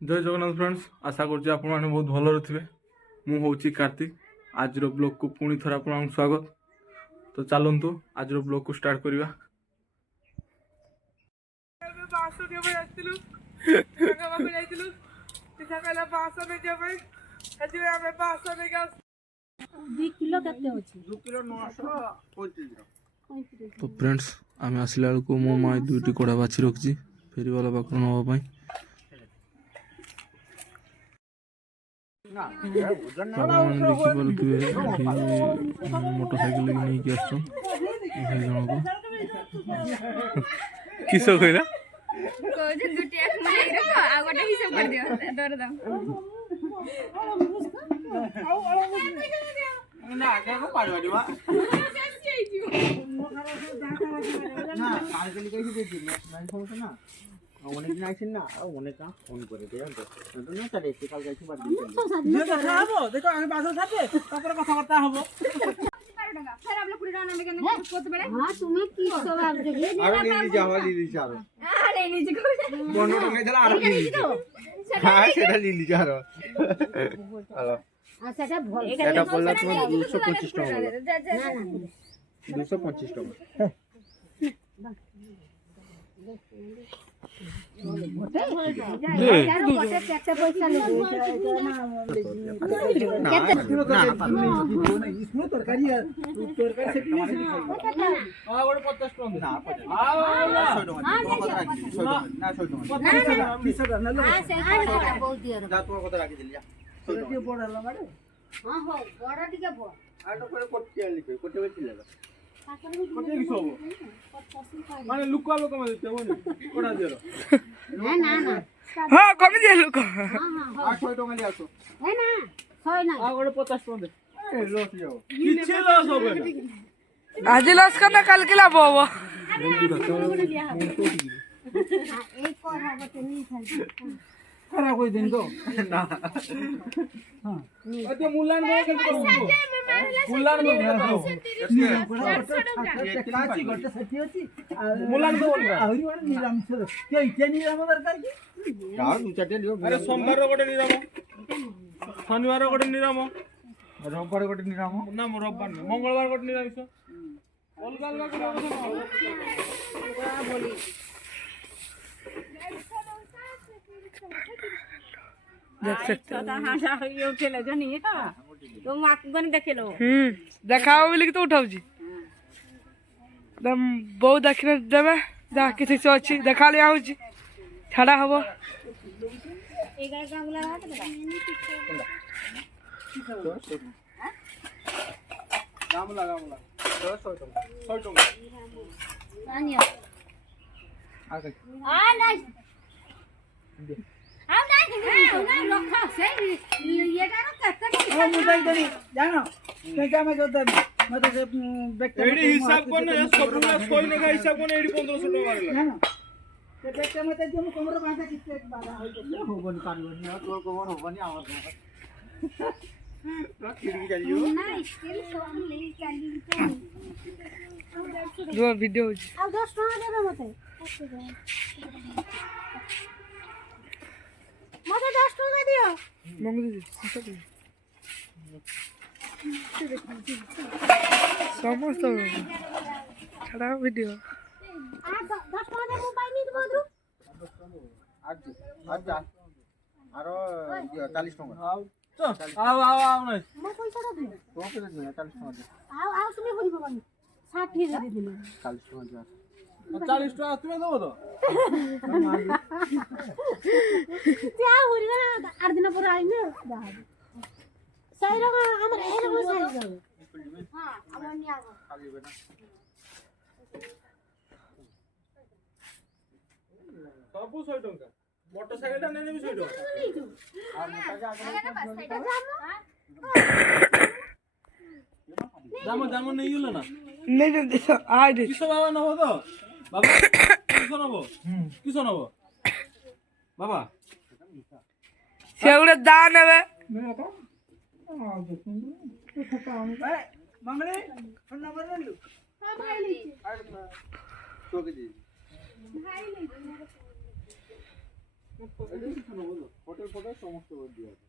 जय जगन्नाथ फ्रेंड्स, आशा करछि आपण माने बहुत भलो थे। मु होची कार्तिक। आज ब्लॉग को पुणी थोड़ा आपण स्वागत। तो चलतु आज ब्लॉग को स्टार्ट करवा। तो फ्रेंड्स आम आसला बेलू मो माँ दुईटी कड़ा बाछी रखी फेरी वाला पाख नापी देखिपे मोटरसाइकेल नहीं आस किस कहला অনেকদিন আইছেন না অনেক ফোন করে দেন তো না তাহলে একটু কাল যাইছি বাড়ি দেখা হবো দেখো আমি বাসা থাকবে তারপরে কথাবার্তা হবো তুমি কি সব ভাবছো আর নিয়ে যাওয়া লিলি চারো আরে নিজে করে বন্ধ টাকা দিলা আর কি হ্যাঁ সেটা লিলি চারো হ্যালো আচ্ছা এটা ভালো এটা বললা তোমার 225 টাকা না না 225 টাকা মানে লুকা লোক মানে কোড়া দিও না না না হ্যাঁ কমে দিয়ে লোক হ্যাঁ হ্যাঁ 800 টাকা নিয়ে আসো হ্যাঁ না ছয় না আগরে 50 টাকা দে এই লস যাও কিছে লস হবে না আজ লস করনা কালকে লাভ হবো এই কথা বলতে নিয়ে খালি খারাপ হই দিন তো না আতে মুলান গো কেন করব মুলান গো কাচি গটে সত্যি আছে মুলান গো বলবা আহুরি বড় নিরামিষ কে ইতে নিরাম দরকার কি যাও দু চারটে নিও আরে সোমবার গোটে নিরাম শনিবার গোটে নিরাম রবিবার গোটে নিরাম না রবিবার না মঙ্গলবার গোটে নিরামিষ অলগা অলগা করে বলি देख सकते देखाओ बोली तो उठाऊ जी एकदम बहुत दक्षिण देवे जहाँ किसी से अच्छी देखा लिया हूँ जी छाड़ा हबो গামলা গামলা 100 টাকা 100 টাকা আনিয়া আ নাই আ নাই না লক্ষা সেই এটা কত ओ मुदाई करी जानो क्या मैं करता मैं तो व्यक्ति एडी हिसाब कोने सब कोई ने का हिसाब कोने एडी 1500 টাকা মারলা जानो ते व्यक्ति में तो जो कमर बांधा किससे बाधा हो होबनी पारबनी তোর কোমর হবনি আমার তো কিরকি যাইও না স্কিল সব লেই চালি जो वीडियो আর 10 টাকা দেবে মতে মতে 10 টাকা দিও मंगू जी समस्त छड़ा वीडियो আর 10 টাকা দেব পাই নি বন্ধু আজ আজ আর 40 টাকা আও আও নাই মো পয়সাটা দিও তোমাকে দিও 40 টাকা দিও আও তুমি বলি বাবা 60 টাকা দিলে 40 টাকা দিও 40 টাকা তুমি দেবো তো যা হইবে না 8 দিন পরে আইনে দেখা সেই রকম আমার এই রকম সাইজ হবে হ্যাঁ আমরা নিয়ে আসব খালিবে না সবু 100 টাকা মোটরসাইকেলটা নিয়ে নিবি 100 টাকা আর মোটা যা জামো জামো নেই হলো না नहीं नहीं आज কিসো বাবা নবো তো বাবা কিসো নবো কিসো নবো বাবা सेउड़े दान है मंगले फोन नंबर ले लो हां भाई लीजिए তোকে দিই भाई लीजिए হোটেল ফোটেল সমস্ত দিয়ে আছে